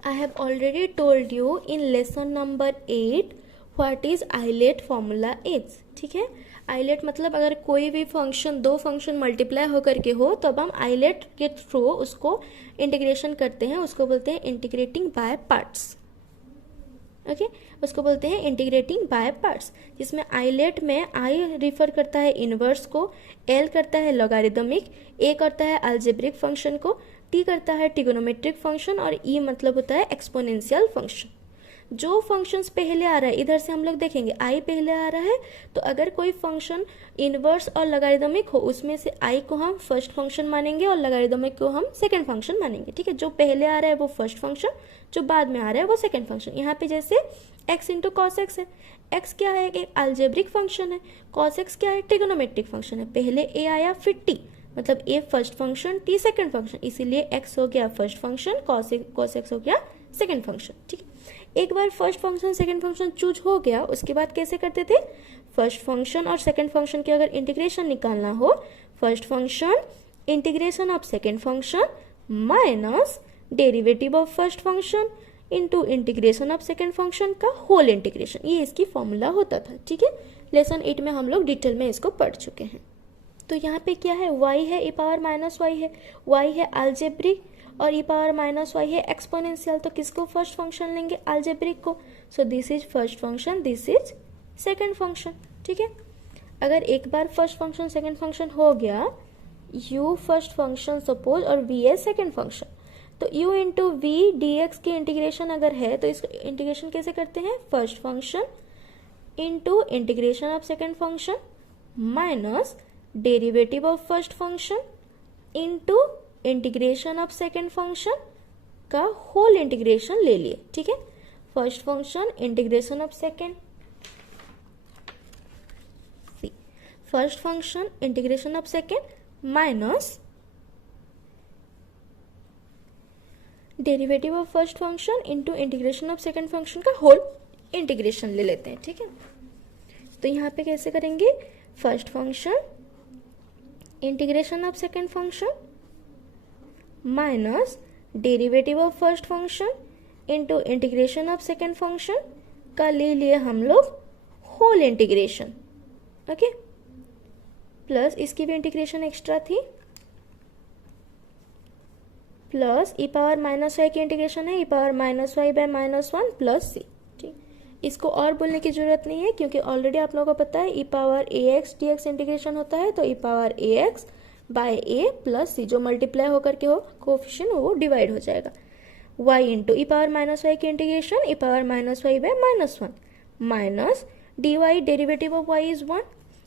I have already told you in lesson number 8 what is ILATE formula is. ठीक है, आइलेट मतलब अगर कोई भी फंक्शन, दो फंक्शन मल्टीप्लाई होकर के हो तब हम आइलेट के थ्रू उसको इंटीग्रेशन करते हैं, उसको बोलते हैं इंटीग्रेटिंग बाय पार्ट्स. ओके, उसको बोलते हैं इंटीग्रेटिंग बाय पार्ट्स, जिसमें आइलेट में आई रिफर करता है इनवर्स को, एल करता है लॉगरिदमिक, ए करता है अलजेब्रिक फंक्शन को, टी करता है ट्रिगोनोमेट्रिक फंक्शन और ई मतलब होता है एक्सपोनेंशियल फंक्शन. जो फंक्शंस पहले आ रहा है, इधर से हम लोग देखेंगे आई पहले आ रहा है, तो अगर कोई फंक्शन इनवर्स और लॉगरिदमिक हो उसमें से आई को हम फर्स्ट फंक्शन मानेंगे और लॉगरिदमिक को हम सेकंड फंक्शन मानेंगे। ठीक है, जो पहले आ रहा है वो फर्स्ट फंक्शन, जो बाद में आ रहा है वो सेकंड फंक्शन। यहाँ पे जैसे x इंटू कॉस एक्स है, x क्या है, एक अलजेब्रिक फंक्शन है, cos x क्या है, ट्रिगोनोमेट्रिक फंक्शन है। पहले a आया फिर t, मतलब a first function t second function, इसीलिए x हो गया फर्स्ट फंक्शन, cos x हो गया सेकंड फंक्शन। ठीक है, एक बार first function second function choose हो गया, उसके बाद कैसे करते थे, फर्स्ट फंक्शन और सेकंड फंक्शन के अगर इंटीग्रेशन निकालना हो, first function integration of second function minus derivative of first function into integration of second function का होल इंटीग्रेशन, ये इसकी फॉर्मूला होता था। ठीक है, लेसन 8 में हम लोग डिटेल में इसको पढ़ चुके हैं। तो यहाँ पे क्या है, y है e पावर माइनस वाई है, y है अलजेब्रिक और e पावर माइनस वाई है एक्सपोनेंशियल, तो किसको फर्स्ट फंक्शन लेंगे, अलजेब्रिक को। So this is first function, this is second function. ठीक है, अगर एक बार फर्स्ट फंक्शन सेकंड फंक्शन हो गया, u फर्स्ट फंक्शन सपोज और v है सेकंड फंक्शन, तो u into v d x की इंटीग्रेशन अगर है तो इसको इंटीग्रेशन कैसे करते हैं, first function into integration of second function minus derivative of first function into integration of second function का होल इंटीग्रेशन ले लिए। ठीक है, first function integration of second, first function integration of second minus derivative of first function into integration of second function का होल इंटीग्रेशन ले लेते हैं। ठीक है, तो यहाँ पे कैसे करेंगे, first function integration of second function minus derivative of first function into integration of second function का ले लिए हम लोग होल इंटीग्रेशन। ओके, प्लस इसकी भी इंटीग्रेशन एक्स्ट्रा थी, plus e power minus y की इंटीग्रेशन है, e power minus y by minus one plus c. ठीक, इसको और बोलने की जरूरत नहीं है क्योंकि ऑलरेडी आप लोगों को पता है ई पावर ए एक्स डी एक्स इंटीग्रेशन होता है, तो ई पावर ए एक्स बाय ए प्लस सी जो मल्टीप्लाई होकर के हो कोफिशिएंट वो डिवाइड हो जाएगा। y into e power minus y की integration e power minus y by minus one minus d y derivative of y is one,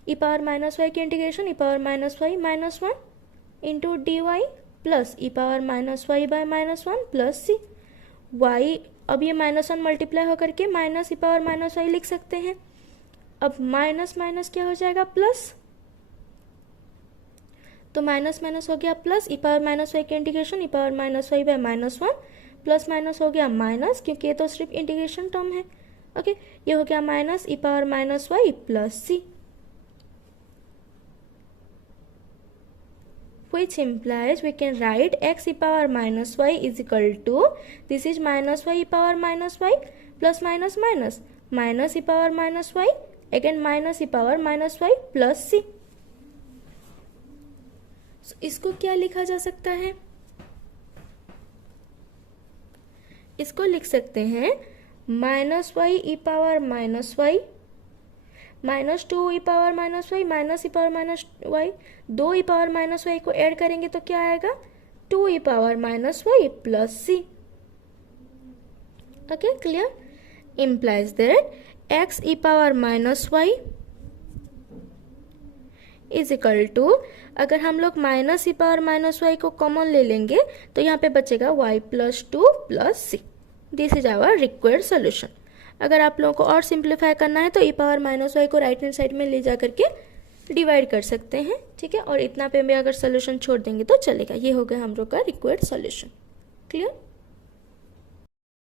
e power minus y की integration e power minus y minus one into d y plus e power minus y by minus one plus c. y अब ये माइनस वन मल्टीप्लाई होकर के minus e power minus y लिख सकते हैं। अब माइनस माइनस क्या हो जाएगा, प्लस, तो माइनस माइनस हो गया plus, e power minus y की integration e power minus y by minus one plus minus हो गया माइनस, क्योंकि ये तो सिर्फ इंटीग्रेशन टर्म है। ओके, ये हो गया minus e power minus y plus c, which implies we can write x e power minus y is equal to, this is minus y e power minus y plus minus minus minus e power minus y again minus e power minus y plus c। so, इसको क्या लिखा जा सकता है, इसको लिख सकते हैं minus y e power minus y minus two ई power minus y minus e power minus y, दो ई पावर माइनस वाई को ऐड करेंगे तो क्या आएगा, two E power minus y plus C. Okay, clear, implies that x e power minus y is equal to, अगर हम लोग minus e power minus y को कॉमन ले लेंगे तो यहाँ पे बचेगा y plus two plus c. This is our required solution. अगर आप लोगों को और सिंप्लीफाई करना है तो ई पावर माइनस वाई को राइट हैंड साइड में ले जा करके डिवाइड कर सकते हैं। ठीक है, और इतना पे भी अगर सोल्यूशन छोड़ देंगे तो चलेगा। ये हो गया हम लोग का रिक्वायर्ड सोल्यूशन। क्लियर।